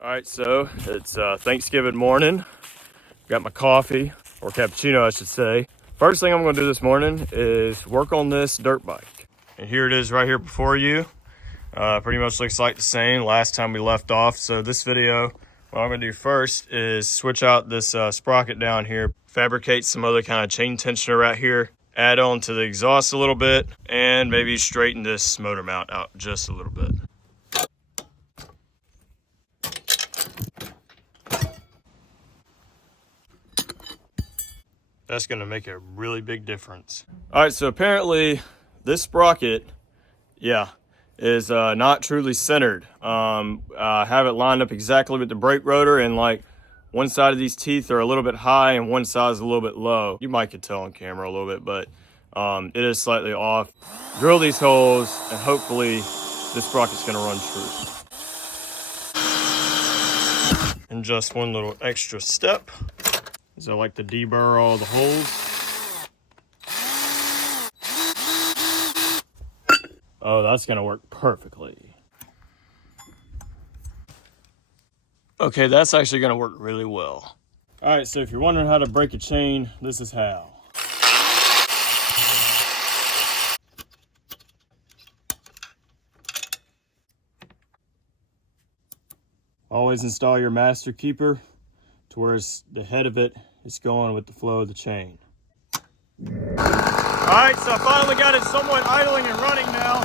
All right, so it's Thanksgiving morning. Got my coffee, or cappuccino, I should say. First thing I'm gonna do this morning is work on this dirt bike. And here it is right here before you. Pretty much looks like the same last time we left off. So this video, what I'm gonna do first is switch out this sprocket down here, fabricate some other kind of chain tensioner right here, add on to the exhaust a little bit, and maybe straighten this motor mount out just a little bit. That's gonna make a really big difference. All right, so apparently this sprocket, is not truly centered. I have it lined up exactly with the brake rotor, and like one side of these teeth are a little bit high and one side is a little bit low. You might could tell on camera a little bit, but it is slightly off. Drill these holes and hopefully this sprocket's gonna run true. And just one little extra step, is I like to deburr all the holes. Oh, that's gonna work perfectly. Okay, that's actually gonna work really well. All right, so if you're wondering how to break a chain, this is how. Always install your master keeper to where the head of it is going with the flow of the chain. All right, so I finally got it somewhat idling and running now.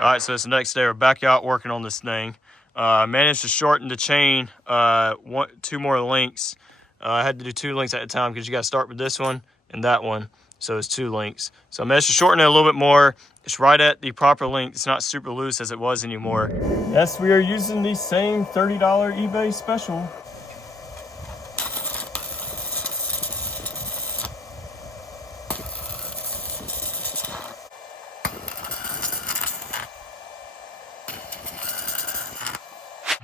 All right, so it's the next day. We're back out working on this thing. I managed to shorten the chain two more links. I had to do 2 links at a time because you got to start with this one and that one. So it's 2 links. So I managed to shorten it a little bit more. It's right at the proper length. It's not super loose as it was anymore. Yes, we are using the same $30 eBay special.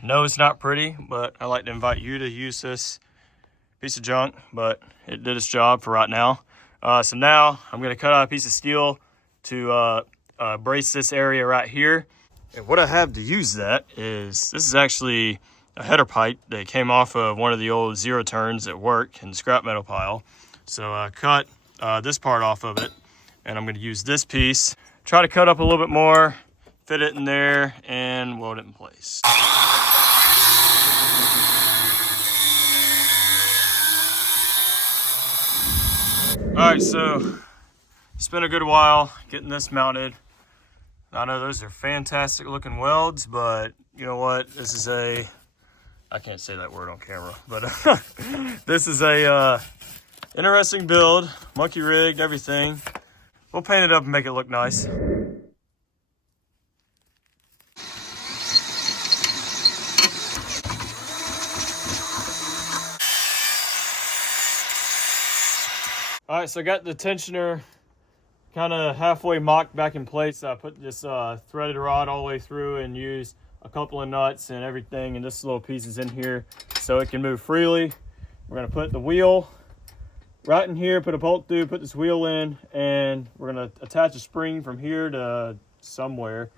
No, it's not pretty, but I like to invite you to use this piece of junk, but it did its job for right now. So now I'm gonna cut out a piece of steel to brace this area right here. And what I have to use that is, this is actually a header pipe that came off of one of the old zero turns at work in the scrap metal pile. So I cut this part off of it, and I'm gonna use this piece, try to cut up a little bit more, fit it in there, and weld it in place. All right, so it's been a good while getting this mounted. I know those are fantastic looking welds, but you know what? This is I can't say that word on camera, but this is a interesting build, monkey rigged, everything. We'll paint it up and make it look nice. All right, so I got the tensioner kind of halfway mocked back in place. I put this threaded rod all the way through and used a couple of nuts and everything, and this little piece is in here so it can move freely. We're gonna put the wheel right in here, put a bolt through, put this wheel in, and we're gonna attach a spring from here to somewhere.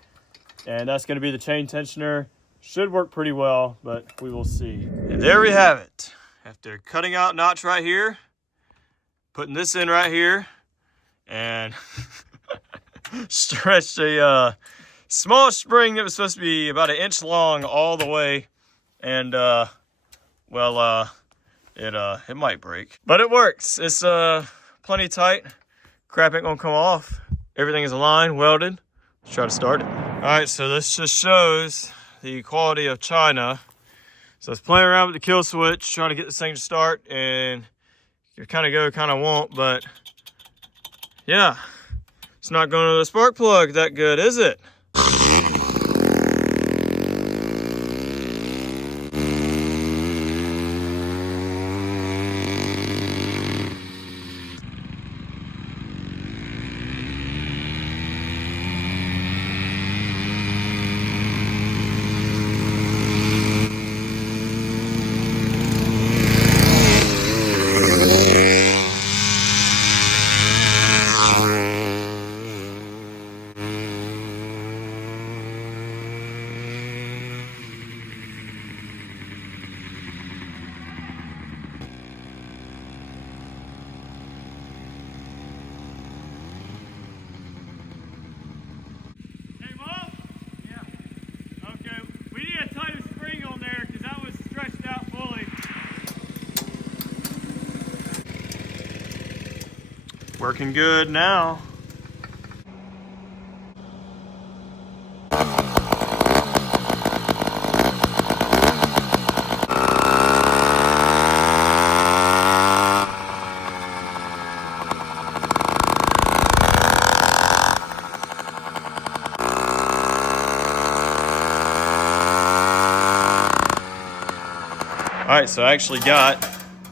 And that's gonna be the chain tensioner. Should work pretty well, but we will see. And there we have it. After cutting out notch right here, putting this in right here, and stretched a small spring that was supposed to be about 1 inch long all the way, and it might break, but it works. It's plenty tight. Crap ain't gonna come off. Everything is aligned, welded. Let's try to start it. All right, so this just shows the quality of China. So let's play around with the kill switch, trying to get this thing to start, and you kind of go, kind of won't, but yeah, it's not going to the spark plug that good, is it? Working good now. All right, so I actually got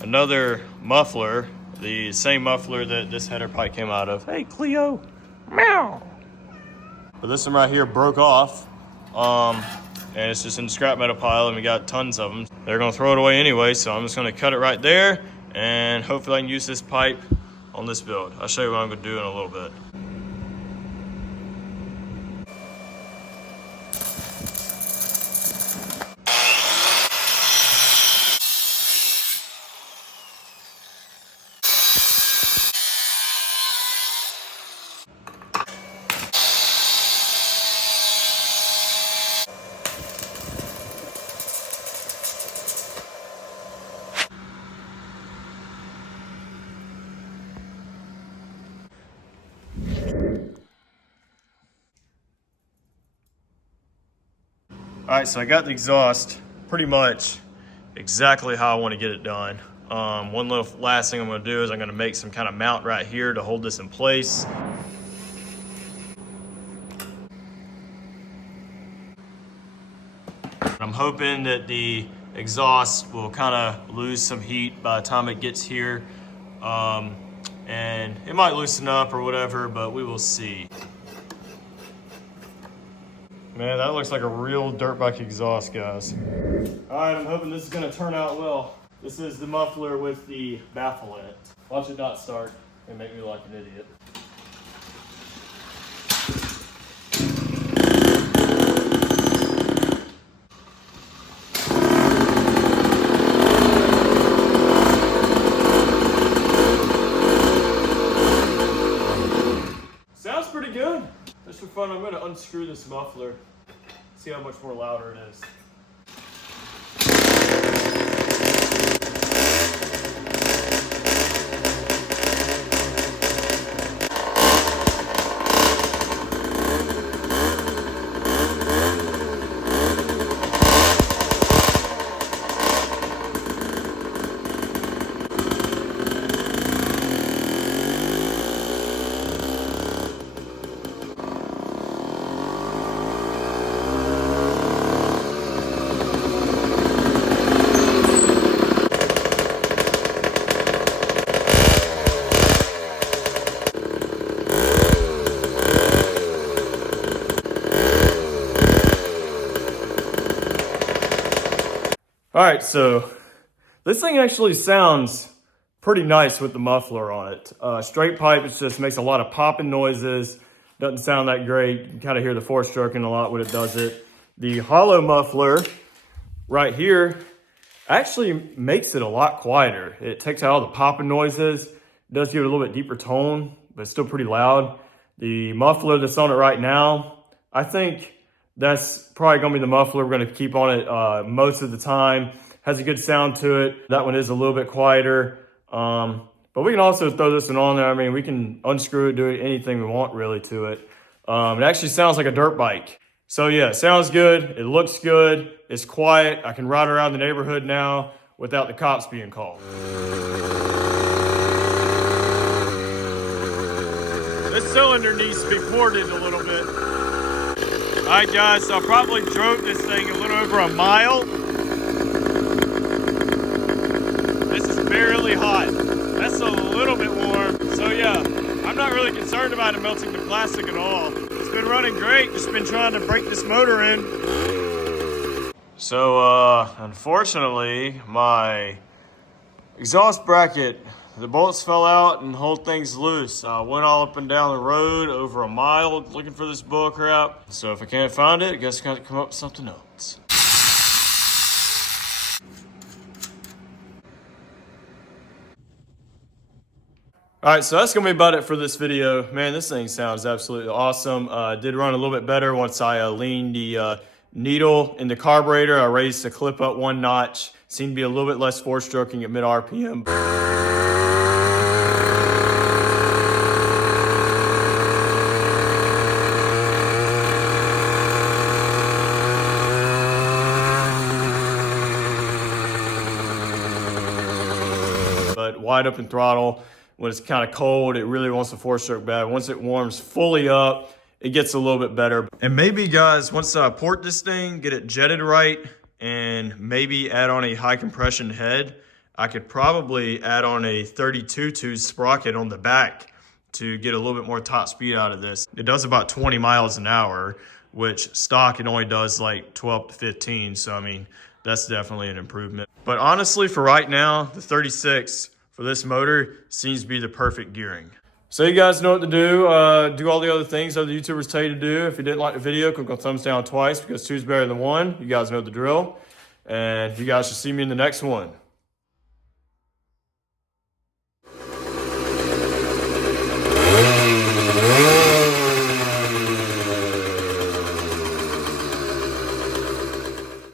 another muffler, the same muffler that this header pipe came out of. Hey, Cleo, meow. But this one right here broke off, and it's just in the scrap metal pile, and we got tons of them. They're gonna throw it away anyway, so I'm just gonna cut it right there, and hopefully I can use this pipe on this build. I'll show you what I'm gonna do in a little bit. All right, so I got the exhaust pretty much exactly how I want to get it done. One little last thing I'm going to do is I'm going to make some kind of mount right here to hold this in place. I'm hoping that the exhaust will kind of lose some heat by the time it gets here. And it might loosen up or whatever, but we will see. Man, that looks like a real dirt bike exhaust, guys. All right, I'm hoping this is gonna turn out well. This is the muffler with the baffle in it. Watch it not start and make me like an idiot. Sounds pretty good. Just for fun, I'm gonna unscrew this muffler. See how much more louder it is. All right, so this thing actually sounds pretty nice with the muffler on it. Straight pipe, it just makes a lot of popping noises. Doesn't sound that great. You can kind of hear the four-stroking a lot when it does it. The hollow muffler right here actually makes it a lot quieter. It takes out all the popping noises. It does give it a little bit deeper tone, but it's still pretty loud. The muffler that's on it right now, I think that's probably gonna be the muffler we're gonna keep on it most of the time. Has a good sound to it. That one is a little bit quieter. But we can also throw this one on there. I mean, we can unscrew it, do anything we want really to it. It actually sounds like a dirt bike. So yeah, it sounds good. It looks good. It's quiet. I can ride around the neighborhood now without the cops being called. This cylinder needs to be ported a little bit. All right, guys, so I probably drove this thing a little over a mile. This is barely hot. That's a little bit warm. So yeah, I'm not really concerned about it melting the plastic at all. It's been running great. Just been trying to break this motor in. So unfortunately, my exhaust bracket, the bolts fell out and the whole thing's loose. I went all up and down the road over a mile looking for this bull crap. So if I can't find it, I guess I gotta come up with something else. All right, so that's gonna be about it for this video. Man, this thing sounds absolutely awesome. Did run a little bit better once I leaned the needle in the carburetor. I raised the clip up one notch. Seemed to be a little bit less four-stroking at mid RPM. wide open throttle. When it's kind of cold, it really wants to four-stroke bad. Once it warms fully up, it gets a little bit better. And maybe, guys, once I port this thing, get it jetted right, and maybe add on a high compression head, I could probably add on a 32-tooth sprocket on the back to get a little bit more top speed out of this. It does about 20 miles an hour, which stock it only does like 12 to 15. So, I mean, that's definitely an improvement. But honestly, for right now, the 36 for this motor seems to be the perfect gearing. So you guys know what to do. Do all the other things other YouTubers tell you to do. If you didn't like the video, click on thumbs down twice because 2 is better than 1. You guys know the drill. And you guys should see me in the next one.